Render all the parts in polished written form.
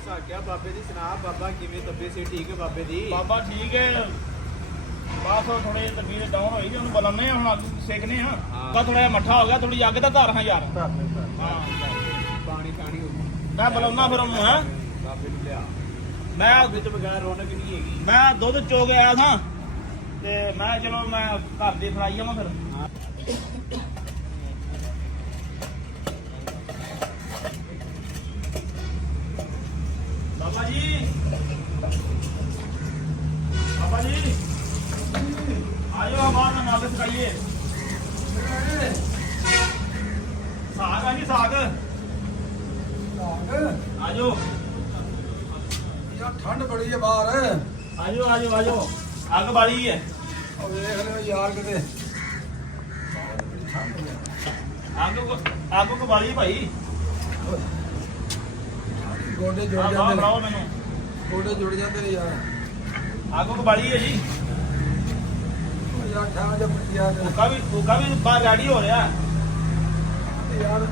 ਸਾਕਿਆ ਬਾਬੇ ਦੀ ਸੁਣਾ ਬਾਬਾ ਕਿਵੇਂ ਤਬੀਅਤ ਸੀ ਠੀਕ ਹੈ ਬਾਬੇ ਦੀ ਬਾਬਾ ਠੀਕ ਹੈ ਬਸ ਥੋੜੇ ਜਿਹੀ ਤਬੀਅਤ ਡਾਊਨ ਹੋਈ ਤੇ ਉਹਨੂੰ ਬੁਲਾਉਂਦੇ ਆ ਹੁਣ ਅੱਗ ਸੇਕਨੇ ਆ ਬਸ ਥੋੜਾ ਜਿਹਾ ਮੱਠਾ ਹੋ ਗਿਆ ਥੋੜੀ ਅੱਗ ਦਾ ਧਾਰ ਹਾਂ ਯਾਰ ਹਾਂ ਪਾਣੀ ਖਾਣੀ ਹੋ ਮੈਂ ਬੁਲਾਉਣਾ ਫਿਰ ਉਹਨੂੰ ਹੈ ਬਾਬੇ ਨੂੰ ਲਿਆ ਮੈਂ ਵਿੱਚ ਬਗੈਰ ਰੌਣਕ ਨਹੀਂ ਹੈਗੀ ਮੈਂ ਦੁੱਧ ਚੋ ਕੇ ਆਇਆ ਸਾਂ ਤੇ ਮੈਂ ਚਲੋ ਮੈਂ ਘਰ ਦੀ ਫਰਾਈ ਆਵਾਂ ਫਿਰ ਬਾਬਾ ਜੀ ਬਾਬਾ ਜੀ ਆਇਓ ਹਮਾਰ ਨਮਾਜ਼ ਸਿਖਾਈਏ ਸਾਗ ਆ ਜੀ ਸਾਗ ਆਜੋ ਯਾਰ ਠੰਡ ਬੜੀ ਹੈ ਬਾਹਰ ਆਜੋ ਆਜੋ ਆਜੋ ਅੱਗ ਬਾਲੀ ਹੈ ਉਹ ਵੇਖ ਲਿਓ ਯਾਰ ਕਿਤੇ ਅੱਗ ਕੋ ਬਾਲੀ ਭਾਈ ਗੋਡੇ ਜੁੜ ਆਹ ਜਾਂਦੇ ਬਣਾਓ ਨੇ ਮੈਨੂੰ ਗੋਡੇ ਜੁੜ ਜਾਂਦੇ ਨੇ ਯਾਰ ਅੱਗ ਕੋ ਬਾਲੀ ਹੈ ਜੀ ਉਹ ਯਾਰ ਠਾਂ ਜਾਂ ਯਾਰ ਭੁੱਖਾ ਵੀ ਬਾਹਰ ਗਾੜੀ ਹੋ ਰਿਹਾ ਯਾਰ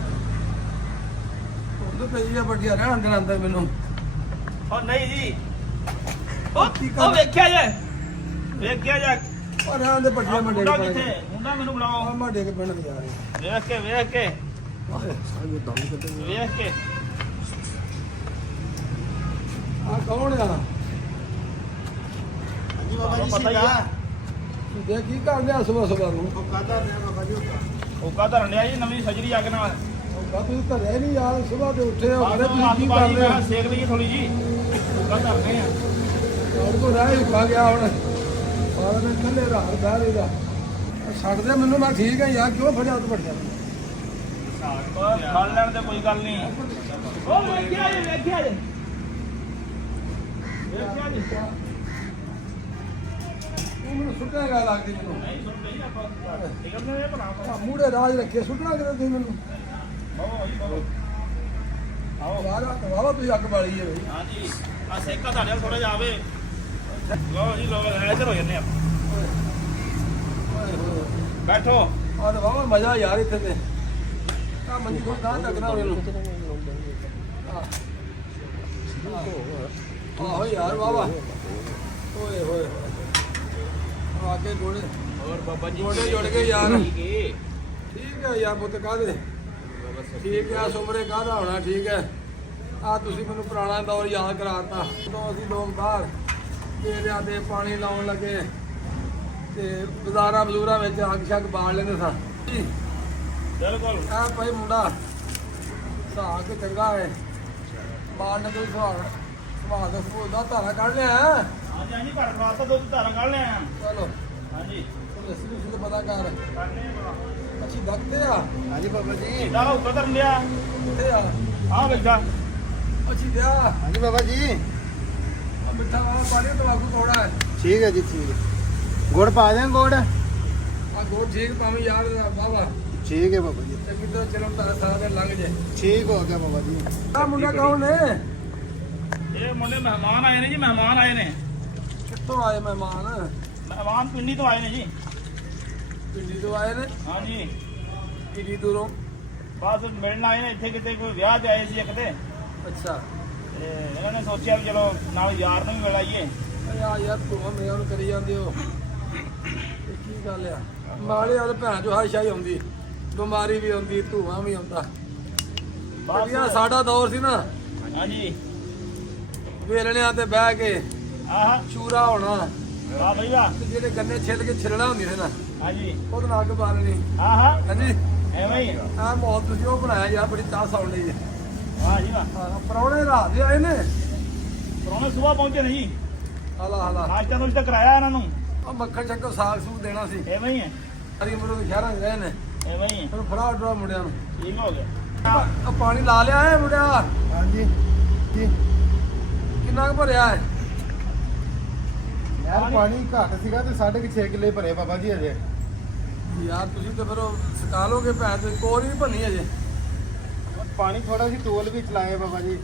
ਉਹ ਪਈ ਆ ਵੱਡੀਆਂ ਰਹਿਣ ਅੰਦਰ ਅੰਦਰ ਮੈਨੂੰ ਉਹ ਨਹੀਂ ਜੀ ਉਹ ਵੇਖਿਆ ਜਾ ਪਰ ਆਂ ਦੇ ਵੱਡੀਆਂ ਮੰਡੇ ਮੁੰਡਾ ਕਿੱਥੇ ਮੁੰਡਾ ਮੈਨੂੰ ਬੁਲਾਓ ਮੰਡੇ ਕੇ ਪਿੰਡ ਜਾ ਰਹੇ ਵੇਖ ਕੇ ਆਏ ਸਾਰੇ ਦਮ ਕਿਤੇ ਵੇਖ ਕੇ ਆ ਕੌਣ ਆ ਹਾਂਜੀ ਬਾਬਾ ਜੀ ਪਤਾ ਹੀ ਸੀਗਾ ਆ। ਤੂੰ ਦੇਖ ਕੀ ਕਰਦੇ ਆ ਸਵੇਰ ਸਵੇਰ ਨੂੰ ਉਹ ਕਾਹਦਾ ਰਿਹਾ ਬਾਬਾ ਜੀ ਹੁੱਕਾ ਧਰਨ ਲਿਆ ਜੀ ਨਵੀਂ ਸਜਰੀ ਅੱਗ ਨਾਲ ਉਹ ਤੂੰ ਧਰਿਆ ਨਹੀਂ ਯਾਰ ਸਵੇਰ ਦੇ ਉੱਠੇ ਹੋ ਬਾਅਦ ਗਏ ਵਿੱਚ ਤੁਸੀਂ ਅੱਗ ਕੀ ਬਾਲੀ ਕਰਦੇ ਮੈਂ ਸੇਕ ਲਈਏ ਥੋੜੀ ਜੀ ਹੁੱਕਾ ਧਰਨੇ ਆ ਔਰ ਕੋ ਰਾਹ ਹੀ ਖਾ ਗਿਆ ਹੁਣ ਸਾਰਾ ਦਿਨ ਥੱਲੇ ਰਾਤ ਬਹਿ ਰਹੀਦਾ ਛੱਡ ਦੇ ਮੈਨੂੰ ਮੈਂ ਠੀਕ ਹੈ ਯਾਰ ਕਿਉਂ ਫੜਿਆ ਤੂੰ ਵੱਡਿਆ ਖਾ ਲੈਣ ਤੇ ਕੋਈ ਗੱਲ ਨਹੀਂ ਉਹ ਵੇਖਿਆ ਜੀ ਤੂੰ ਮੈਨੂੰ ਸੁੱਟੇਗਾ ਲੱਗਦੀ ਮੈਨੂੰ ਨਹੀਂ ਸੁਣ ਨਹੀਂ ਆਪਾਂ ਨਿਕਲ ਨੇ ਇਹ ਬਣਾ ਆ ਮੂੜੇ ਰਾਜ ਰੱਖੇ ਸੁੱਟਣਾ ਕਿਤੇ ਤੂੰ ਮੈਨੂੰ ਆਓ ਯਾਰ ਵਾਵਾ ਤੁਸੀਂ ਅੱਗ ਬਾਲੀ ਹੈ ਬਈ ਹਾਂਜੀ ਆ ਸੇਕਾ ਤੁਹਾਡੇ ਨਾਲ ਥੋੜਾ ਜਾਵੇ ਲਓ ਜੀ ਲੋ ਇੱਧਰ ਹੋ ਜੰਨੇ ਆਪਾਂ ਬੈਠੋ ਆ ਤਾਂ ਵਾਵਾ ਮਜ਼ਾ ਯਾਰ ਇੱਥੇ ਤੇ ਆ ਮੰਜੀ ਕੋਲ ਗਾਂ ਲੱਗਣਾ ਮੈਨੂੰ ਆਹੋ ਯਾਰ ਵਾਵਾ ਓਏ ਹੋਏ ਆ ਕੇ ਗੋੜੇ ਹੋਰ ਬਾਬਾ ਜੀ ਗੋਡੇ ਜੁੜ ਗਏ ਯਾਰ ਠੀਕ ਹੈ ਠੀਕ ਹੈ ਯਾਰ ਪੁੱਤ ਕਾਹਦੇ ਠੀਕ ਹੈ ਸੁਮਰੇ ਕਾਹਦਾ ਹੋਣਾ ਠੀਕ ਹੈ ਆ ਤੁਸੀਂ ਮੈਨੂੰ ਪੁਰਾਣਾ ਦੌਰ ਯਾਦ ਕਰਾਤਾ ਜਦੋਂ ਅਸੀਂ ਲੋਕ ਬਾਹਰ ਡੇਰਿਆਂ ਤੇ ਪਾਣੀ ਲਾਉਣ ਲੱਗੇ ਤੇ ਬਾਜ਼ਾਰਾਂ ਬਜ਼ੂਰਾਂ ਵਿੱਚ ਅੱਗ ਸ਼ੱਗ ਬਾਲ ਲੈਂਦੇ ਸਾਂ ਬਿਲਕੁਲ ਆ ਭਾਈ ਮੁੰਡਾ ਸਾਗ ਚੰਗਾ ਹੈ ਬਾਲ ਨੇ ਕੋਈ ਸੁਭਾਅ ਦਾ ਸਬੂਤ ਧਾਰਾ ਕੱਢ ਲਿਆ ਹਾਂਜੀ ਹਾਂਜੀ ਘਰ ਖਵਾਤਾ ਦੁੱਧ ਧਾਰਾਂ ਕੱਢ ਲਿਆ ਚਲੋ ਹਾਂਜੀ ਅਸੀਂ ਵੀ ਤਾਂ ਪਤਾ ਕਰ ਕਰਨੇ ਅੱਛੀ ਵਕਤੇ ਆ ਹਾਂਜੀ ਬਾਬਾ ਜੀ ਦਾ ਉੱਪਰ ਧਰਨ ਲਿਆ ਕਿੱਥੇ ਆ ਆ ਵੇਖਾ ਅੱਛੀ ਦਿਆ ਆ ਹਾਂਜੀ ਬਾਬਾ ਜੀ ਮਿੱਠਾ ਵਾਲਾ ਪਾਣੀ ਤਵਾਕੂ ਕੋੜਾ ਹੈ ਠੀਕ ਹੈ ਜੀ ਠੀਕ ਹੈ ਗੁੜ ਪਾ ਦਿਆਂ ਗੁੜ ਆ ਗੋੜ ਠੀਕ ਭਾਵੇਂ ਯਾਰ ਬਾਬਾ ਠੀਕ ਹੈ ਬਾਬਾ ਜੀ ਚੰਗੀ ਤਰ੍ਹਾਂ ਚਲੋ ਤਾਂ ਸਾਰਾ ਦਿਨ ਲੰਘ ਜੇ ਠੀਕ ਹੋ ਗਿਆ ਬਾਬਾ ਜੀ ਆ ਮੁੰਡਾ ਕੌਣ ਨੇ ਇਹ ਮੁੰਡੇ ਮਹਿਮਾਨ ਆਏ ਨੇ ਜੀ ਮਹਿਮਾਨ ਆਏ ਨੇ ਕਿੱਥੋਂ ਆਏ ਮਹਿਮਾਨ ਮਹਿਮਾਨ ਪਿੰਡੀ ਤੋਂ ਆਏ ਨੇ ਜੀ ਪਿੰਡੀ ਤੋਂ ਆਏ ਨੇ ਹਾਂਜੀ ਕਿੰਨੀ ਦੂਰੋਂ ਬਸ ਮਿਲਣ ਆਏ ਨੇ ਇੱਥੇ ਕਿਤੇ ਕੋਈ ਵਿਆਹ ਤੇ ਆਏ ਸੀ ਇੱਕ ਤੇ ਅੱਛਾ ਤੇ ਇਹਨਾਂ ਨੇ ਸੋਚਿਆ ਵੀ ਚਲੋ ਨਾਲ ਯਾਰ ਨੂੰ ਵੀ ਮਿਲਾਈਏ ਆ ਯਾਰ ਤੂੰ ਮੇਰੇ ਨੂੰ ਕਰੀ ਜਾਂਦੇ ਹੋ ਇਹ ਕੀ ਗੱਲ ਆ ਨਾਲੇ ਯਾਰ ਭੈਣ ਚੋ ਹਾਈ ਸ਼ਾਈ ਆਉਂਦੀ ਬਿਮਾਰੀ ਵੀ ਆਉਂਦੀ ਧੂਆਂ ਵੀ ਆਉਂਦਾ ਵਧੀਆ ਸਾਡਾ ਦੌਰ ਸੀ ਨਾ ਹਾਂਜੀ ਵੇਲਣਿਆਂ ਤੇ ਬਹਿ ਕੇ ਆਹ ਚੂਰਾ ਹੋਣਾ ਵਾਹ ਬਈ ਵਾਹ ਤੇ ਜਿਹੜੇ ਗੰਨੇ ਛਿੱਲ ਕੇ ਛਿਲਣਾ ਹੁੰਦੀਆਂ ਨੇ ਨਾ ਹਾਂਜੀ ਉਹਦੇ ਨਾਲ ਅੱਗ ਬਾਲਣੀ ਆਹ ਹਾਂਜੀ ਐਵੇਂ ਹੀ ਆ ਮੌਤ ਤੁਸੀਂ ਉਹ ਬਣਾਇਆ ਯਾਰ ਬੜੀ ਚਾਹ ਸੌਣ ਲਈ ਵਾਹ ਜੀ ਵਾਹ ਪਰੌਣੇ ਰਾਤ ਦੇ ਆਏ ਨੇ ਪਰੋਣੇ ਸਵੇਰ ਪਹੁੰਚੇ ਨੇ ਜੀ ਹਲਾ ਹਲਾ ਨਾਸ਼ਤਾ ਨੂੰ ਕਰਾਇਆ ਇਹਨਾਂ ਨੂੰ ਉਹ ਮੱਖਣ ਚੱਕਰ ਸਾਗ ਸੂਗ ਦੇਣਾ ਸੀ ਐਵੇਂ ਹੀ ਹੈ ਹਰੀ ਮਰੂ ਦੇ ਸ਼ਹਿਰਾਂ 'ਚ ਗਏ ਨੇ ਐਵੇਂ ਹੀ ਹੈ ਫਿਰ ਫੜਾ ਡਰਾ ਮੁੰਡਿਆਂ ਨੂੰ ਠੀਕ ਹੋ ਗਿਆ ਆ ਪਾਣੀ ਲਾ ਲਿਆ ਹੈ ਮੁੰਡਿਆ ਹਾਂਜੀ ਜੀ ਕਿੰਨਾ ਕੁ ਭਰਿਆ ਹੈ ਯਾਰ ਪਾਣੀ ਘੱਟ ਸੀਗਾ ਤੇ 6.5 ਕਿੱਲੇ ਭਰੇ ਬਾਬਾ ਜੀ ਅਜੇ ਯਾਰ ਤੁਸੀਂ ਤਾਂ ਫਿਰ ਉਹ ਸਕਾ ਲੋਗੇ ਭੈਣ ਤੇ ਕੋਰ ਹੀ ਭੰਨੀ ਅਜੇ ਪਾਣੀ ਥੋੜਾ ਜਿਹੀ ਟੋਲ ਵੀ ਚਲਾਏ ਬਾਬਾ ਜੀ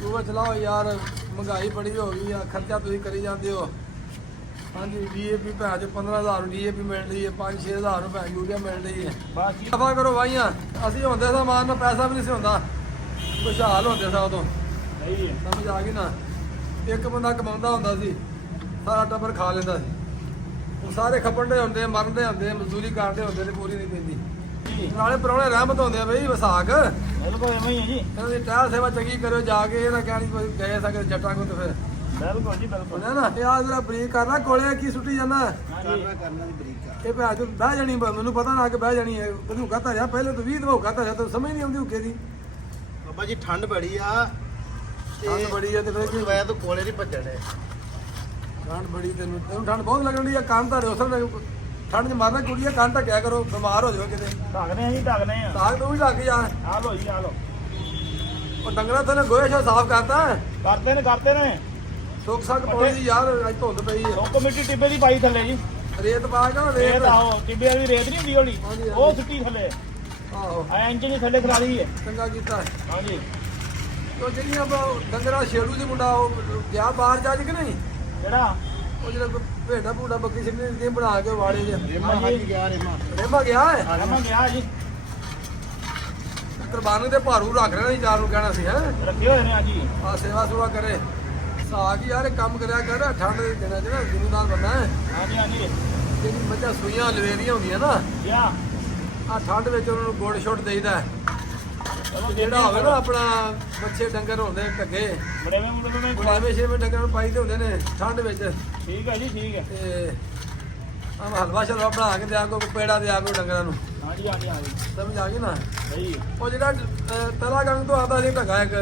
ਤੂੰ ਚਲਾਓ ਯਾਰ ਮਹਿੰਗਾਈ ਬੜੀ ਹੋ ਗਈ ਆ ਖਰਚਾ ਤੁਸੀਂ ਕਰੀ ਜਾਂਦੇ ਹੋ ਹਾਂਜੀ ਡੀਏਪੀ ਭੈਣ ਚ 15,000 ਡੀਏਪੀ ਮਿਲ ਰਹੀ ਹੈ 5-6,000 ਰੁਪਏ ਯੂਰੀਆ ਮਿਲ ਰਹੀ ਹੈ ਬਾਕੀ ਦਫਾ ਕਰੋ ਵਾਈਆਂ ਅਸੀਂ ਹੁੰਦੇ ਸਾਂ ਮਾਨ ਨਾਲ ਪੈਸਾ ਵੀ ਨਹੀਂ ਸੀ ਹੁੰਦਾ ਖੁਸ਼ਹਾਲ ਹੁੰਦੇ ਸਾਂ ਉਦੋਂ ਸਹੀ ਹੈ। ਸਮਝ ਆ ਗਈ ਨਾ। ਇੱਕ ਬੰਦਾ ਕਮਾਉਂਦਾ ਹੁੰਦਾ ਸੀ, ਸਾਰਾ ਟੱਬਰ ਖਾ ਲੈਂਦਾ ਸੀ। ਹੁਣ ਸਾਰੇ ਖੱਪਣ ਦੇ ਹੁੰਦੇ, ਮਰਨ ਦੇ ਹੁੰਦੇ, ਮਜ਼ਦੂਰੀ ਕਰਦੇ ਹੁੰਦੇ ਤੇ ਪੂਰੀ ਨਹੀਂ ਪੈਂਦੀ। ਜੀ ਨਾਲੇ ਪ੍ਰਾਹੁਣੇ ਰਹਿਮਤ ਹੁੰਦੇ ਆ ਬਈ ਵਿਸਾਖ। ਬਿਲਕੁਲ ਐਵੇਂ ਹੀ ਹੈ ਜੀ। ਇਹਨਾਂ ਦੀ ਟਹਿਲ ਸੇਵਾ ਚੰਗੀ ਕਰਿਓ ਜਾ ਕੇ, ਇਹ ਨਾ ਕਹਿਣੀ ਕੋਈ ਗਏ ਸਕੇ ਜੱਟਾਂ ਕੋ ਤੇ ਫਿਰ ਬਿਲਕੁਲ ਜੀ ਬਿਲਕੁਲ। ਸੁਣਿਆ ਨਾ। ਇਹ ਆ ਜਰਾ ਬਰੀਕ ਕਰਨਾ, ਕੋਲੇ ਕੀ ਸੁੱਟੀ ਜਾਂਦਾ ਹਾਂਜੀ ਕਰਨਾ ਦੀ ਬਰੀਕ ਆ। ਇਹ ਭੈਣ ਚੋਦ ਬਹਿ ਜਾਣੀ, ਮੈਨੂੰ ਪਤਾ ਨਾ ਕਿ ਬਹਿ ਜਾਣੀ ਹੈ। ਤੈਨੂੰ ਕਹਤਾ ਜਾ ਪਹਿਲੇ ਤੂੰ 20 ਦਵਾਉ ਧਰਿਆ, ਤੈਨੂੰ ਸਮਝ ਨਹੀਂ ਆਉਂਦੀ ਹੁੱਕੇ ਦੀ। ਬਾਬਾ ਜੀ ਠੰਡ ਬੜੀ ਆ ਠੰਡ ਬੜੀ ਹੈ ਤੇ ਫਿਰ ਕੀ ਵੈ ਤੂੰ ਕੋਲੇ ਨਹੀਂ ਭੱਜਣੇ। ਠੰਡ ਬੜੀ, ਤੈਨੂੰ ਠੰਡ ਬਹੁਤ ਲੱਗਣ ਦੀ ਆ। ਕੰਨ ਧਾਰੇ ਉਸ ਨੇ ਠੰਡ 'ਚ ਮਾਰਨਾ ਕੁੜੀਆ, ਕੰਨ ਢੱਕਿਆ ਕਰੋ, ਬਿਮਾਰ ਹੋ ਜਾਓ ਕਿਤੇ। ਢੱਕਦੇ ਆ ਜੀ ਢੱਕਦੇ ਆ। ਸਾਗ ਤੂੰ ਵੀ ਲੱਗ ਜਾ। ਆ ਲੋ ਜੀ ਆ ਲੋ। ਉਹ ਡੰਗਰਾਂ ਤੇ ਗੋਹੇ ਸ਼ਾ ਸਾਫ਼ ਕਰਤਾ, ਕਰਦੇ ਨੇ। ਸੁੱਕ ਸੱਕ ਪਾਉਣੀ ਦੀ ਯਾਰ, ਅੱਜ ਧੁੰਦ ਪਈ ਹੈ। ਸੁੱਕ ਮਿੱਟੀ ਟਿੱਬੇ ਦੀ ਪਾਈ ਥੱਲੇ ਜੀ। ਰੇਤ ਪਾ ਕੇ ਨਾ ਰੇਤ ਰੇਤ। ਆਹੋ ਟਿੱਬੇ ਵਾਲੀ ਰੇਤ ਨਹੀਂ ਹੁੰਦੀ ਹੋਣੀ, ਹਾਂਜੀ, ਹਾਂਜੀ। ਉਹ ਸੁੱਕੀ ਥੱਲੇ ਆਹੋ ਐ ਇੰਚ ਜੀ ਥੱਲੇ ਖਰਾ ਲਈ ਹੈ। ਚੰਗਾ ਕੀਤਾ। ਹਾਂਜੀ ਉਹ ਜਿਹੜੀਆਂ ਡੰਗਰਾਂ ਛੇੜੂ ਦੀ ਮੁੰਡਾ ਉਹ ਗਿਆ ਬਾਹਰ ਜਾ ਕੇ ਨਹੀਂ, ਜਿਹੜਾ ਉਹ ਜਿਹੜਾ ਭੇਡਾ ਭੂਡਾ ਬੱਕਰੀ ਛਿੰਨੀ ਦੀ ਬਣਾ ਕੇ ਵਾੜੇ ਜੇ ਰੇਮਾ ਹਾਂਜੀ ਗਿਆ ਰੇਮਾ। ਰੇਮਾ ਗਿਆ ਹੈ। ਮੈਂ ਗਿਆ ਜੀ, ਕੁਰਬਾਨੀ ਤੇ ਭਾਰੂ ਰੱਖ ਲੈਣਾ ਸੀ, ਚਾਰ ਨੂੰ ਕਹਿਣਾ ਸੀ ਹੈ। ਰੱਖੇ ਹੋਏ ਨੇ ਹਾਂਜੀ। ਆ ਸੇਵਾ ਸੁਵਾ ਕਰੇ ਸਾਗ ਯਾਰ, ਇਹ ਕੰਮ ਕਰਿਆ ਕਰ। ਠੰਡ ਦੇ ਦਿਨਾਂ 'ਚ ਨਾ ਜ਼ਿਮੀਂਦਾਰ ਬੰਦਾ ਹੈ, ਹਾਂਜੀ ਹਾਂਜੀ ਜਿਹੜੀ ਮੱਝਾਂ ਸੂਈਆਂ ਲਵੇਰੀਆਂ ਹੁੰਦੀਆਂ ਨਾ, ਗਿਆ ਆ ਠੰਡ ਵਿੱਚ ਉਹਨਾਂ ਨੂੰ ਗੁੜ ਛੁੱਟ ਦੇਈਦਾ। ਚਲੋ ਜਿਹੜਾ ਹੋਵੇ ਨਾ ਆਪਣਾ ਬੱਚੇ ਡੰਗਰ ਹੁੰਦੇ ਘੱਗੇ, ਬੜੇ ਮੁੰਡੇ ਨੇ ਗੁਲਾਬੇ ਛੇਵੇਂ ਡੰਗਰਾਂ ਨੂੰ ਪਾਈ ਦੇ ਹੁੰਦੇ ਨੇ ਠੰਡ ਵਿੱਚ। ਠੀਕ ਹੈ ਜੀ ਠੀਕ ਹੈ। ਤੇ ਆਹ ਹਲਵਾ ਸ਼ਲਵਾ ਬਣਾ ਕੇ ਦਿਆ ਕੋਈ ਪੇੜਾ ਦਿਆ ਕੋਈ ਡੰਗਰਾਂ ਨੂੰ। ਹਾਂਜੀ ਹਾਂਜੀ ਹਾਂਜੀ ਸਮਝ ਆ ਗਈ ਨਾ। ਸਹੀ ਉਹ ਜਿਹੜਾ ਤਲਾ ਗੰਗ ਤੋਂ ਆਉਂਦਾ ਸੀ ਢਗਾ ਇੱਕ,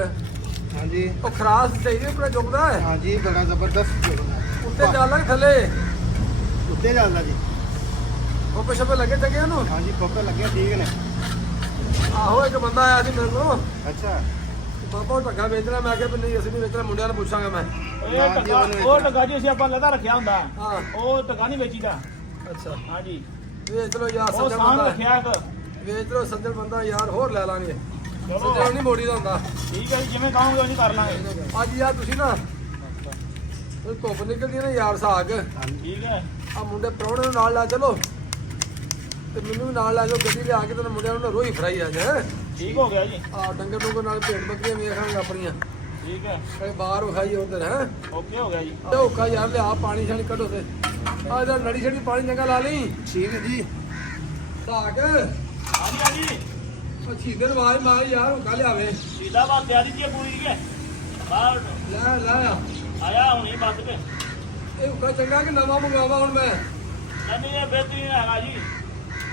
ਹਾਂਜੀ ਉਹ ਖਰਾਸ ਸਹੀ ਆਪਣਾ ਚੁੱਕਦਾ ਹੈ। ਹਾਂਜੀ ਬੜਾ ਜ਼ਬਰਦਸਤ ਉੱਤੇ ਚੱਲਾਂਗੇ ਥੱਲੇ, ਉੱਤੇ ਜਾਂਦਾ ਜੀ। ਉਹ ਛੱਪੇ ਲੱਗੇ ਚੰਗੇ ਉਹਨੂੰ। ਹਾਂਜੀ ਫੋਕਸ ਲੱਗਿਆ ਠੀਕ ਨੇ। ਆਹੋ ਇੱਕ ਬੰਦਾ ਆਇਆ ਸੀ ਮੇਰੇ ਕੋਲ, ਅੱਛਾ ਬਾਬਾ ਉਹ ਢੱਗਾ ਵੇਚਣਾ। ਮੈਂ ਕਿਹਾ ਵੀ ਨਹੀਂ ਅਸੀਂ ਨਹੀਂ ਵੇਚਣਾ, ਮੁੰਡਿਆਂ ਨੂੰ ਪੁੱਛਾਂਗਾ ਮੈਂ। ਉਹ ਟੱਗਾ ਜੀ ਅਸੀਂ ਆਪਾਂ ਲਦਾ ਰੱਖਿਆ ਹੁੰਦਾ, ਹਾਂ ਉਹ ਟੱਗਾ ਨਹੀਂ ਵੇਚੀਦਾ। ਅੱਛਾ ਹਾਂਜੀ ਵੇਚ ਲਓ ਯਾਰ, ਉਹ ਸੱਜਣ ਸਾਂਭ ਬੰਦਾ ਰੱਖਿਆ ਇੱਕ। ਵੇਚ ਲਓ, ਸੱਜਣ ਬੰਦਾ ਯਾਰ, ਹੋਰ ਲੈ ਲਾਂਗੇ। ਚਲੋ ਸੱਜਣ ਨਹੀਂ ਮੋੜੀ ਦਾ ਹੁੰਦਾ। ਠੀਕ ਹੈ ਜੀ, ਜਿਵੇਂ ਕਹੋਗੇ ਉਵੇਂ ਕਰ ਲਾਂਗੇ। ਅੱਜ ਯਾਰ ਤੁਸੀਂ ਨਾ ਉਹ ਧੁੱਪ ਨਿਕਲਦੀ ਹੈ ਨਾ ਯਾਰ, ਸਾਗ ਠੀਕ ਹੈ ਆ ਮੁੰਡੇ ਪ੍ਰਾਹੁਣੇ ਨੂੰ ਨਾਲ ਲੈ ਚਲੋ ਤੇ ਮੈਨੂੰ ਵੀ ਨਾਲ ਲੈ ਜਾਓ, ਗੱਡੀ ਲਿਆ ਕੇ ਤੇ ਮੁੰਡਿਆਂ ਨੂੰ ਰੋਈ ਫਰਾਈ ਆ ਜਾ। ਠੀਕ ਹੋ ਗਿਆ ਜੀ। ਆ ਡੰਗਰ ਡੁੰਗਰ ਨਾਲ ਭੇਡ ਬੱਕਰੀਆਂ ਵੇਖਾਂਗੇ ਆਪਣੀਆਂ, ਠੀਕ ਹੈ ਕਦੇ ਬਾਹਰ ਵਿਖਾਈ ਉਧਰ ਹੈ। ਓਕੇ ਹੋ ਗਿਆ ਜੀ। ਧੋਖਾ ਯਾਰ ਲਿਆ, ਪਾਣੀ ਛਾਣੀ ਕੱਢੋ ਤੇ ਆ ਇਹਦਾ ਲੜੀ ਛੜੀ ਪਾਣੀ ਚੰਗਾ ਲਾ ਲਈ। ਠੀਕ ਹੈ ਜੀ। ਸਾਗ ਹਾਂਜੀ ਹਾਂਜੀ ਉਹ ਛੀਦੇ ਨੂੰ ਆਵਾਜ਼ ਮਾਰ ਯਾਰ, ਹੁਕਾ ਲਿਆਵੇ। ਸੀਦਾ ਬਾਤ ਤਿਆਰੀ ਜੀ ਪੂਰੀ ਠੀਕ ਹੈ। ਬਾਹਰ ਲੈ ਲੈ ਆ। ਆਇਆ ਹੁਣੀ ਬਸ ਕੇ। ਇਹ ਹੁਕਾ ਚੰਗਾ ਕਿ ਨਵਾਂ ਮੰਗਵਾਵਾ ਹੁਣ ਮੈਂ। ਨਹੀਂ ਇਹ ਬਿਹਤਰੀਨ ਹੈਗਾ ਜੀ।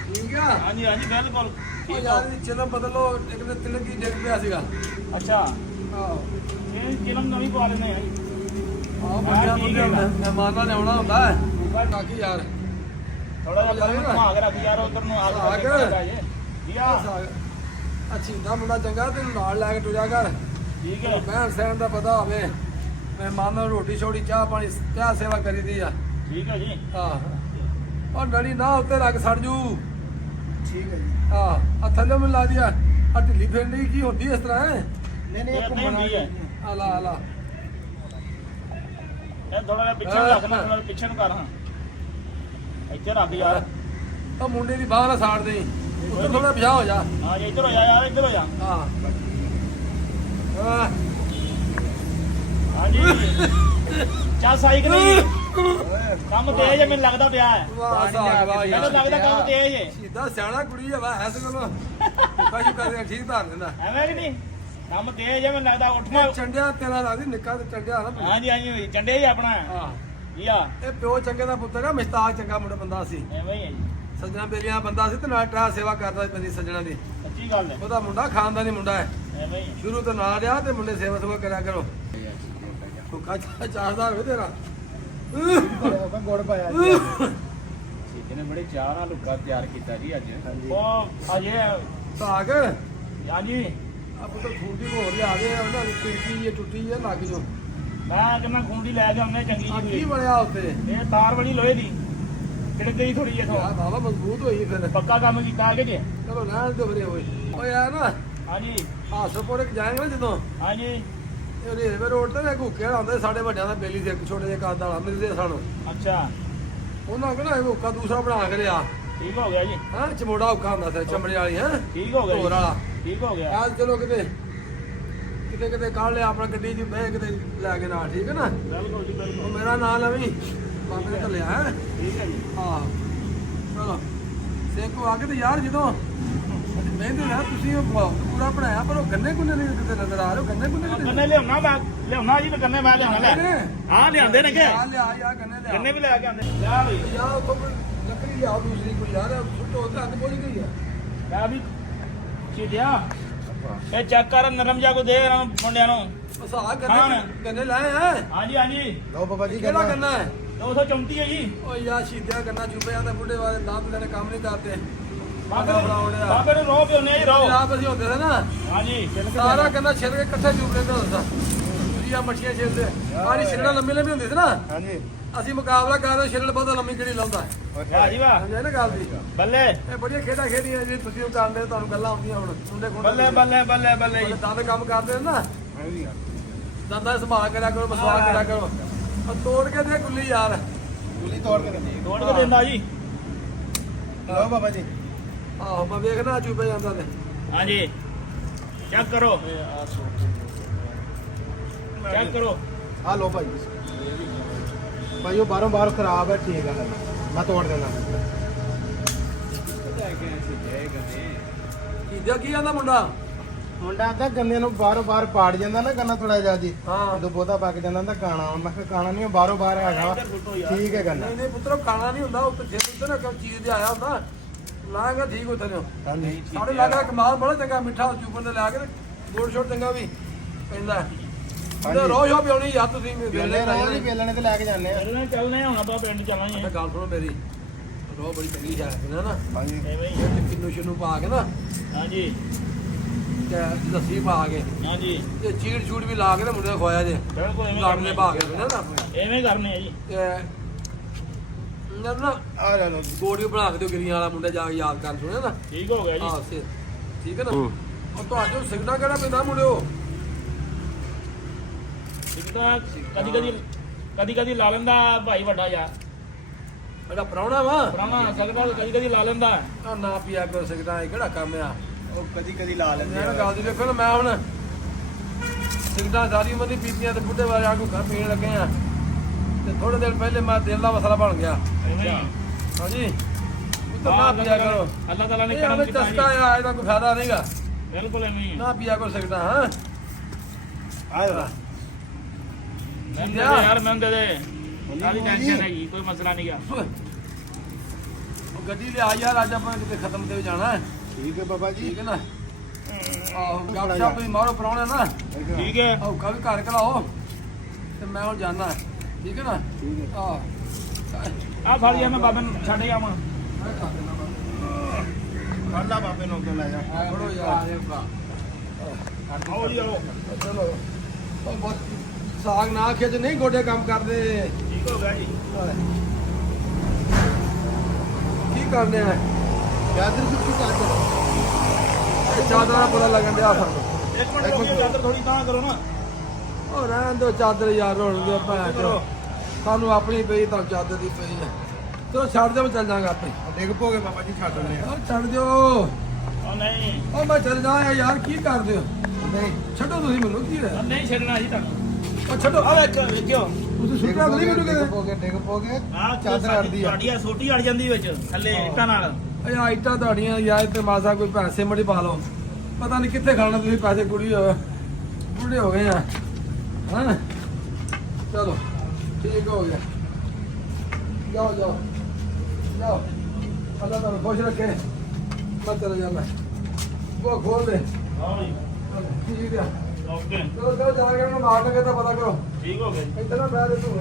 ਠੀਕ ਆ। ਹਾਂਜੀ ਹਾਂਜੀ ਬਿਲਕੁਲ ਉਹ ਠੀਕ ਯਾਰ ਹੋ। ਇਹ ਚਿਲਮ ਬਦਲੋ, ਇੱਕ ਦਿਨ ਤਿਲਕ ਹੀ ਡਿੱਗ ਪਿਆ ਸੀਗਾ। ਅੱਛਾ ਆਹੋ ਇਹ ਕਿਲਮ ਨਵੀਂ ਪਾ ਲੈਂਦੇ ਆ ਜੀ। ਆਹ ਬੰਦਿਆਂ ਠੀਕ ਬੰਦੇ ਹੈ। ਮਹਿਮਾਨਾਂ ਨੇ ਆਉਣਾ ਹੁੰਦਾ ਹੈ। ਕਾਕੀ ਯਾਰ ਥੋੜਾ ਜਿਹਾ ਕੰਮ ਘੁਮਾ ਕੇ ਰੱਖ ਯਾਰ ਉਧਰ ਨੂੰ ਆ ਸਾਗ। ਕੇ ਜੀ ਆ ਅੱਛੀ ਦਾ ਮੁੰਡਾ ਚੰਗਾ, ਤੈਨੂੰ ਨਾਲ ਲੈ ਕੇ ਟੁਰਿਆ ਕਰ। ਠੀਕ ਹੈ ਬਹਿਣ ਸਹਿਣ ਦਾ ਪਤਾ ਹੋਵੇ, ਮਹਿਮਾਨਾਂ ਨੂੰ ਰੋਟੀ ਛੋੜੀ ਚਾਹ ਪਾਣੀ ਚਾਹ ਸੇਵਾ ਕਰੀਦੀ ਆ। ਠੀਕ ਹੈ ਜੀ। ਆਹ ਉਹ ਡੜੀ ਨਾ ਉੱਤੇ ਰੱਖ ਸੜ ਜੂ। ਠੀਕ ਹੈ ਜੀ। ਆ ਥੱਲੇ ਮੈਨੂੰ ਲਾ ਦਿਆ। ਆ ਢਿੱਲੀ ਫੇਂਡੀ ਕੀ ਹੁੰਦੀ ਇਸ ਤਰ੍ਹਾਂ ਹੈ। ਨਹੀਂ ਨਹੀਂ ਇਹ ਇਹ ਤਾਂ ਘੁੰਮਣਾ ਹੁੰਦੀ ਹੈ। ਆ ਲਾ ਆ ਲਾ। ਇਹ ਥੋੜਾ ਜਿਹਾ ਪਿੱਛੇ ਨੂੰ ਰੱਖਣਾ, ਥੋੜਾ ਪਿੱਛੇ ਨੂੰ ਕਰ ਹਾਂ। ਇੱਥੇ ਰੱਖ ਯਾਰ। ਉਹ ਮੁੰਡੇ ਦੀ ਬਾਹ ਨਾ ਸਾੜ ਦੇ, ਉੱਧਰ ਥੋੜਾ ਪਿਛਾ ਹੋ ਜਾ। ਹਾਂ ਜੀ ਇੱਧਰ ਹੋ ਜਾ ਯਾਰ, ਇੱਧਰ ਹੋ ਜਾ। ਹਾਂ ਆਹ ਹਾਂਜੀ ਚੱਲ ਸਾਈਕਲ ਨਹੀਂ ਕੰਮ ਤੇਜ਼ ਹੈ, ਮੈਨੂੰ ਲੱਗਦਾ ਪਿਆ ਹੈ। ਵਾਹ ਸਾਗ ਵਾਹ ਮੈਨੂੰ ਯਾਰ। ਲੱਗਦਾ ਕੰਮ ਤੇਜ਼ ਹੈ। ਸਿੱਧਾ ਸਿਆਣਾ ਕੁੜੀ ਆ ਵਾ ਐਸ ਕੋਲੋਂ ਕਾਸ਼ੂ ਕਰਦੇ ਠੀਕ ਧਾਰ ਦਿੰਦਾ। ਐਵੇਂ ਕਿ ਨਹੀਂ ਕੰਮ ਤੇਜ਼ ਹੈ, ਮੈਨੂੰ ਲੱਗਦਾ ਉੱਠਣਾ। ਇਹ ਚੰਡਿਆ ਤੇਰਾ ਰਾਦੀ ਨਿੱਕਾ ਤੇ ਚੰਡਿਆ ਨਾ। ਹਾਂਜੀ ਹਾਂਜੀ ਚੰਡੇ ਹੀ ਆਪਣਾ ਹਾਂ ਕੀ ਆ ਇਹ ਪਿਓ ਚੰਗੇ ਦਾ ਪੁੱਤਰ ਆ, ਮਿਸਤਾਕ ਚੰਗਾ ਮੁੰਡਾ ਬੰਦਾ ਸੀ, ਐਵੇਂ ਹੀ ਹੈ ਜੀ। ਸੱਜਣਾ ਬੇਲੀਆਂ ਬੰਦਾ ਸੀ ਤੇ ਨਾਲ ਟਰਾ ਸੇਵਾ ਕਰਦਾ ਸੀ ਪੈਦੀ ਸੱਜਣਾ ਦੀ। ਸੱਚੀ ਗੱਲ ਹੈ। ਉਹਦਾ ਮੁੰਡਾ ਖਾਨਦਾਨੀ ਮੁੰਡਾ ਹੈ, ਐਵੇਂ ਹੀ ਸ਼ੁਰੂ ਤੋਂ ਨਾਲ ਰਿਹਾ ਤੇ ਮੁੰਡੇ ਸੇਵਾ ਸੁਵਾ ਕਰਿਆ ਕਰੋ। ਹੁਕਾ ਚਾਹਦਾਰ ਹੋਵੇ ਤੇਰਾ। ਗੁੜ ਪਾਇਆ ਜਿਹਨੇ ਬੜੇ ਚਾਹ ਨਾਲ ਲੁੱਕਾ ਤਿਆਰ ਕੀਤਾ ਜੀ ਅੱਜ। ਉਹ ਅਜੇ ਸਾਗ ਹਾਂਜੀ ਆ ਪੁੱਤਰ ਖੂੰਡੀ ਹੋਰ ਲਿਆ ਦੇ, ਉਹਨਾਂ ਦੀ ਟੁੱਟੀ ਟੁੱਟੀ ਹੈ ਲੱਗ ਜੋ। ਮੈਂ ਕਹਿੰਦਾ ਖੁੰਡੀ ਲੈ ਕੇ ਆਉਂਦੇ ਚੰਗੀ ਆ ਜੀ ਕੀ ਬਣਿਆ ਉੱਤੇ? ਇਹ ਤਾਰ ਵਾਲੀ ਲੋਹੇ ਦੀ ਕਿੜ ਗਈ ਥੋੜੀ ਜਿਹੀ ਯਾਰ ਬਾਬਾ ਮਜ਼ਬੂਤ ਹੋਈ ਫਿਰ। ਪੱਕਾ ਕੰਮ ਕੀਤਾ ਕਿ ਜੀ। ਚਲੋ ਰਹਿਣ ਦਿਓ ਵੀਰੇ ਓਏ। ਓਏ ਆ ਨਾ ਹਾਂਜੀ ਹਾਸੋਪੁਰ ਜਾਏਂਗੇ ਨਾ ਜਦੋਂ, ਹਾਂਜੀ ਇਹ ਰੇਲਵੇ ਰੋਡ ਤੇ ਘੁੱਕੇ ਵਾਲਾ ਹੁੰਦਾ, ਸਾਡੇ ਵੱਡਿਆਂ ਦਾ ਬੇਲੀ ਦੇ ਇੱਕ ਛੋਟੇ ਜਿਹੇ ਕੱਦ ਵਾਲਾ ਮਿਲਦੇ ਸਾਨੂੰ। ਅੱਛਾ ਉਹਨਾਂ ਕਹਿੰਦਾ ਇਹ ਹੁੱਕਾ ਦੂਸਰਾ ਬਣਾ ਕੇ ਲਿਆ। ਠੀਕ ਹੋ ਗਿਆ ਜੀ। ਹਾਂ ਚਮੋੜਾ ਹੁੱਕਾ ਹੁੰਦਾ ਸੀ ਚਮੜੇ ਵਾਲੀ ਹੈ ਠੀਕ ਹੋ ਗਿਆ ਹੋਰ ਜੀ। ਵਾਲਾ। ਠੀਕ ਹੋ ਗਿਆ। ਆ ਚਲੋ ਕਿਤੇ ਕਿਤੇ ਕਿਤੇ ਕੱਢ ਲਿਆ ਆਪਣਾ ਗੱਡੀ 'ਚ ਬਹਿ ਕਿਤੇ ਲੈ ਕੇ ਨਾਲ, ਠੀਕ ਹੈ ਨਾ। ਬਿਲਕੁਲ ਜੀ ਬਿਲਕੁਲ। ਉਹ ਮੇਰਾ ਨਾਂ ਲਵੀ ਬਾਬੇ ਨੇ ਘੱਲਿਆ ਹੈ। ਠੀਕ ਹੈ ਜੀ। ਹਾਂ ਚਲੋ ਸੇਕੋ ਆ ਕੇ ਤੇ ਯਾਰ ਜਦੋਂ ਮਹਿੰਦੇ ਨਾ ਤੁਸੀਂ ਉਹ ਪੂਰਾ ਬਣਾਇਆ, ਪਰ ਉਹ ਗੰਨੇ ਗੁੰਨੇ ਨਹੀਂ ਕਿਤੇ ਨਜ਼ਰ ਆ ਰਹੇ। ਗੰਨੇ ਗੁੰਨੇ ਕਿਤੇ ਗੰਨੇ ਲਿਆਉਣਾ ਮੈਂ ਲਿਆਉਣਾ ਜੀ, ਗੰਨੇ ਮੈਂ ਲਿਆਉਣਾ ਲੈ। ਹਾਂ ਲਿਆਂਦੇ ਨੇ ਕਿ ਯਾਰ ਲਿਆ ਯਾਰ ਗੰਨੇ ਲਿਆ। ਗੰਨੇ ਵੀ ਲੈ ਕੇ ਆਂਦੇ ਲਿਆ ਬਈ। ਯਾਰ ਉਹ ਲੱਕੜੀ ਲਿਆ ਦੂਸਰੀ ਕੋਈ ਯਾਰ ਸੁੱਟੋ ਤੇ ਅੱਧ ਬੋਲੀ ਗਈ ਆ। ਮੈਂ ਵੀ ਚੀਟਿਆ ਇਹ ਚੈੱਕ ਕਰ ਨਰਮ ਜਾ ਕੋ ਦੇ ਇਹਨਾਂ ਨੂੰ ਮੁੰਡਿਆਂ ਨੂੰ। ਬਸ ਆ ਗੰਨੇ ਗੰਨੇ ਲਾਏ ਆ। ਹਾਂਜੀ ਹਾਂਜੀ ਲਓ ਬਾਬਾ ਜੀ ਕਿਹੜਾ ਗੰਨਾ ਹੈ? 234 ਹੈ ਜੀ। ਓ ਯਾਰ ਸ਼ੀਦਿਆ ਗੰਨਾ ਚੁੱਪੇ ਜਾਂਦਾ ਬੁੱਢੇ ਵਾਲੇ ਦੰਦ ਲੈਣੇ ਕੰਮ ਨਹੀਂ ਕਰਦੇ। ਬਾਬੇ ਨੂੰ ਰੋ ਪਿਉਨੇ ਜੀ ਰੋ। ਆਪ ਅਸੀਂ ਹੁੰਦੇ ਸੀ ਨਾ ਹਾਂਜੀ ਸਾਰਾ ਗੰਨਾ ਛਿਲ ਕੇ ਇਕੱਠੇ ਚੁੱਪ ਲੈਂਦਾ ਹੁੰਦਾ ਤੁਸੀਂ ਆ ਮੱਛੀਆਂ ਛਿਲਦੇ ਆਰੀ ਛਿਲਣਾ ਲੰਮੀ ਲੰਮੀ ਹੁੰਦੀ ਸੀ ਨਾ। ਹਾਂਜੀ ਅਸੀਂ ਮੁਕਾਬਲਾ ਕਰਦੇ ਛਿਲਣ ਬਹੁਤਾ ਲੰਮੀ ਕਿਹੜੀ ਲਾਉਂਦਾ ਵਾਹ ਜੀ ਵਾਹ ਸਮਝਿਆ ਨਾ ਗੱਲ ਦੀ। ਬੱਲੇ ਇਹ ਬੜੀਆਂ ਖੇਡਾਂ ਖੇਡੀਆਂ ਜੀ ਤੁਸੀਂ ਉਹ ਕਰਦੇ ਤੁਹਾਨੂੰ ਗੱਲਾਂ ਆਉਂਦੀਆਂ ਹੁਣ ਮੁੰਡੇ ਖੁੰਡੇ ਬੱਲੇ ਬੱਲੇ ਬੱਲੇ ਬੱਲੇ ਜੀ। ਦੰਦ ਕੰਮ ਕਰਦੇ ਨੇ ਨਾ ਹਾਂਜੀ ਦੰਦਾਂ ਦੀ ਸੰਭਾਲ ਕਰਿਆ ਕਰੋ ਮਸਵਾਕ ਕਰਿਆ ਕਰੋ। ਉਹ ਤੋੜ ਕੇ ਦੇ ਗੁੱਲੀ ਯਾਰ। ਗੁੱਲੀ ਤੋੜ ਕੇ ਦਿੰਦੀ ਤੋੜ ਕੇ ਦਿੰਦਾ ਜੀ। ਲਓ ਬਾਬਾ ਜੀ ਆਹੋ ਮੈਂ ਵੇਖਣਾ ਚੁੱਪੇ ਜਾਂਦਾ ਤੇ ਹਾਂਜੀ ਚੈੱਕ ਕਰੋ ਚੈੱਕ ਕਰੋ। ਆ ਲਓ ਭਾਈ ਭਾਈ ਉਹ ਬਾਹਰੋਂ ਬਾਹਰ ਖਰਾਬ ਹੈ, ਠੀਕ ਹੈ ਮੈਂ ਤੋੜ ਦੇਣਾ। ਕੀਦਿਆ ਕੀ ਆਂਦਾ ਮੁੰਡਾ? ਮੁੰਡਾ ਆਂਦਾ ਗੰਨੇ ਨੂੰ ਬਾਹਰੋਂ ਬਾਹਰ ਪਾੜ ਜਾਂਦਾ ਨਾ ਗੰਨਾ ਥੋੜਾ ਜਿਹਾ ਜੀ, ਹਾਂ ਜਦੋਂ ਬਹੁਤਾ ਪੱਕ ਜਾਂਦਾ ਤਾਂ ਕਾਣਾ। ਮੈਂ ਕਿਹਾ ਕਾਣਾ ਨਹੀਂ, ਬਾਹਰੋਂ ਬਾਹਰ ਹੈਗਾ ਵਾ, ਠੀਕ ਹੈ ਗੰਨਾ। ਨਹੀਂ ਨਹੀਂ ਪੁੱਤਰੋ ਖਾਣਾ ਨਹੀਂ ਹੁੰਦਾ, ਉੱਤੇ ਛੇ ਉੱਤੇ ਨਾ ਕੋਈ ਚੀਜ਼ ਦੇ ਆਇਆ ਹੁੰਦਾ ਲਾਂਗਾ ਠੀਕ ਉੱਥੇ ਨੂੰ। ਹਾਂਜੀ ਸਾਡੇ ਲਾਗਾ ਕਮਾਲ ਬੜਾ ਚੰਗਾ ਮਿੱਠਾ ਚੂਪਨ ਦੇ ਲਾ ਕੇ ਗੋੜ ਛੋੜ ਚੰਗਾ ਵੀ ਪੈਂਦਾ। ਉਹਦਾ ਰੋਜ਼ ਹੋ ਪਿਉਣੀ ਯਾਰ ਤੁਸੀਂ ਵੇਲੇ ਰੋਜ਼ ਹੀ ਵੇਲਣੇ ਤੇ ਲੈ ਕੇ ਜਾਂਦੇ ਆ। ਇਹਦੇ ਚੱਲਨੇ ਹੁਣ ਆਪਾਂ ਪਿੰਡ ਚੱਲਾਂਗੇ। ਮੈਂ ਗੱਲ ਸੁਣੋ ਮੇਰੀ ਰੋ ਬੜੀ ਚੰਗੀ ਹੈ ਨਾ ਹਾਂਜੀ ਐਵੇਂ ਹੀ। ਤੇ ਕਿੰਨੂ ਸ਼ਿੰਨੂ ਪਾ ਕੇ ਨਾ ਹਾਂਜੀ ਤੇ ਲੱਸੀ ਪਾ ਕੇ ਹਾਂਜੀ ਤੇ ਚੀੜ ਚੂੜ ਵੀ ਲਾ ਕੇ ਤੇ ਮੁੰਡੇ ਨੂੰ ਖਵਾਇਆ ਜੇ ਬਿਲਕੁਲ ਐਵੇਂ ਲਾਮਲੇ ਪਾ ਕੇ ਕਰਨੇ ਨਾ ਐਵੇਂ ਕਰਨੇ ਆ ਜੀ। ਤੇ ਨਾ ਆ ਜਾ ਲਓ ਗੋੜ ਵੀ ਬਣਾ ਕੇ ਦਿਓ ਗਿਰੀਆਂ ਵਾਲਾ ਮੁੰਡੇ ਜਾ ਕੇ ਯਾਦ ਕਰ ਸੁਣਿਆ ਨਾ। ਠੀਕ ਹੋ ਗਿਆ ਜੀ। ਹਾਂ ਸੇ ਠੀਕ ਹੈ ਨਾ। ਉਹ ਤੁਹਾਡੇ ਸਿਗਨਾ ਕਿਹੜਾ ਪੈਂਦਾ ਮੁੰਡਿਓ? ਸਿੱਧਾ ਕਦੀ ਕਦੀ ਲਾ ਲੈਂਦਾ ਭਾਈ ਵੱਡਾ ਯਾਰ ਇਹਦਾ ਪ੍ਰਾਹੁਣਾ ਵਾ ਪੁਰਾਣਾ ਸਕਦਾ ਕਦੀ ਕਦੀ ਲਾ ਲੈਂਦਾ। ਆ ਨਾ ਪੀਆ ਕਰ ਸਕਦਾ ਇਹ ਕਿਹੜਾ ਕੰਮ ਆ? ਉਹ ਕਦੀ ਕਦੀ ਲਾ ਲੈਂਦੇ ਮੈਂ ਆ। ਗੱਲ ਦੀ ਵੇਖੋ ਨਾ ਮੈਂ ਹੁਣ ਸਿਗਨਾ ਸਾਰੀ ਉਮਰ ਦੀ ਪੀਤੀਆਂ ਤੇ ਬੁੱਢੇ ਵਾਲੇ ਆਗੂ ਘਰ ਪੀਣ ਲੱਗੇ ਆ ਤੇ ਥੋੜੇ ਦਿਨ ਪਹਿਲੇ ਮੈਂ ਦਿਲ ਦਾ ਮਸਲਾ ਬਣ ਗਿਆ। ਐਵੇਂ ਹੀ। ਹਾਂਜੀ ਉਹ ਨਾ ਪੀਆ ਕਰੋ। ਅੱਲਾਹ ਤਾਲਾ ਨੇ ਇਹ ਕਰਮ ਹਮੇ ਕੀਤਾ ਚਸਕਾ ਜੀ। ਆ ਇਹਦਾ ਕੋਈ ਫਾਇਦਾ ਨਹੀਂਗਾ। ਬਿਲਕੁਲ ਐਵੇਂ ਹੀ। ਨਾ ਪੀਆ ਕਰ ਸਕਦਾ ਹਾਂ। ਆ ਜਾ ਮੈਂ ਦੇ ਯਾਰ ਮੈਂ ਦੇ ਦੇ ਕਾਹਦੀ ਟੈਨਸ਼ਨ ਹੈ ਜੀ, ਕੋਈ ਮਸਲਾ ਨਹੀਂਗਾ। ਉਹ ਗੱਡੀ ਲਿਆ ਯਾਰ ਅੱਜ ਆਪਾਂ ਕਿਤੇ ਖਤਮ ਤੇ ਜਾਣਾ ਹੈ। ਠੀਕ ਹੈ ਬਾਬਾ ਜੀ। ਠੀਕ ਹੈ ਨਾ। ਆਹੋ ਗੱਪ ਸ਼ੱਪ ਵੀ ਮਾਰੋ ਪਰਾਉਣਾ ਨਾ। ਠੀਕ ਹੈ ਆਹੋ ਕਾ ਵੀ ਘਰ ਕਲਾਓ ਤੇ ਮੈਂ ਹੁਣ ਜਾਣਾ। ਠੀਕ ਹੈ ਨਾ। ਆਹ ਆ ਫੜ ਲਿਆ ਮੈਂ ਬਾਬੇ ਨੂੰ ਛੱਡ ਆਵਾਂ। ਅੱਲਾ ਬਾਬੇ ਨੂੰ ਕਿਉਂ ਲੈ ਜਾ। ਫੜੋ ਯਾਰ ਆਓ ਜੀ ਆਓ। ਚਲੋ ਉਹ ਬਹੁਤ ਸਾਗ ਨਾ ਖਿੱਚ ਨਹੀਂ ਗੋਡੇ ਕੰਮ ਕਰਦੇ। ਠੀਕ ਹੋ ਗਿਆ ਜੀ। ਕੀ ਕਰਨੇ ਆ ਚਾਦਰ ਸੁੱਕੀ ਚਾਦਰ। ਇਹ ਚਾਦਰ ਦਾ ਪਤਾ ਲੱਗਣ ਦਿਆ ਸਾਨੂੰ। ਇੱਕ ਮਿੰਟ ਰੁਕੋ, ਚਾਦਰ ਥੋੜੀ ਤਾਂ ਕਰੋ ਨਾ। ਉਹ ਰਹਿਣ ਦਿਓ ਚਾਦਰ ਯਾਰ ਰੋਣ ਦੇ ਭੈਣ ਚੋ। ਸਾਨੂੰ ਆਪਣੀ ਪਈ ਤਾਂ ਚਾਦਰ ਦੀ ਪਈ ਹੈ। ਚਲੋ ਛੱਡ ਦਿਓ ਮੈਂ ਚੱਲ ਜਾਵਾਂਗਾ ਆਪੇ। ਡਿੱਗ ਪੋਗੇ ਬਾਬਾ ਜੀ, ਛੱਡ ਦਿੰਦੇ ਆ। ਉਹ ਛੱਡ ਦਿਓ। ਉਹ ਨਹੀਂ ਉਹ ਮੈਂ ਚੱਲ ਜਾਵਾਂ ਯਾਰ ਕੀ ਕਰਦੇ ਹੋ? ਨਹੀਂ ਛੱਡੋ ਤੁਸੀਂ ਮੈਨੂੰ ਕੀ ਹੈ? ਉਹ ਨਹੀਂ ਛੱਡਣਾ ਜੀ ਤੁਹਾਨੂੰ। ਉਹ ਛੱਡੋ ਆ ਵੇਖਿਓ ਤੁਸੀਂ ਸੁੱਟਿਆ ਨਹੀਂ ਮੈਨੂੰ ਕਿਤੇ। ਡਿੱਗ ਪੋਗੇ ਆ ਚਾਦਰ ਅੜਦੀ ਆ। ਤੁਹਾਡੀ ਆ ਸੋਟੀ ਅੜ ਜਾਂਦੀ ਵਿੱਚ ਥੱਲੇ ਇੱਟਾਂ ਨਾਲ। ਏ ਆਈਟਾਂ ਤੁਹਾਡੀਆਂ ਯਾਰ ਤੇ ਮਾਸਾ ਕੋਈ ਪੈਸੇ ਮੜੀ ਪਾ ਲਓ। ਪਤਾ ਨਹੀਂ ਕਿੱਥੇ ਖਾਣਾ ਤੁਸੀਂ ਪੈਸੇ ਕੁੜੀ ਹੋ ਬੁੱਢੇ ਹੋ ਗਏ ਆ। ਹਾਂ ਚਲੋ ਠੀਕ ਹੋ ਗਿਆ। ਜਾਓ ਜਾਓ ਜਾਓ। ਅੱਲਾ ਤੁਹਾਨੂੰ ਖੁਸ਼ ਰੱਖੇ। ਮੈਂ ਚਲਾ ਜਾਣਾ। ਉਹ ਖੋਲ ਦੇ। ਆਓ ਜੀ ਠੀਕ ਆ। ਓਕੇ ਚਲੋ ਚਲੋ ਜਾ ਕੇ ਉਹਨੂੰ ਮਾਰ ਲਗੇ ਤਾਂ ਪਤਾ ਕਰੋ। ਠੀਕ ਹੋ ਗਿਆ ਜੀ। ਇੱਥੇ ਨਾ ਬਹਿ ਦੇ ਤੂੰ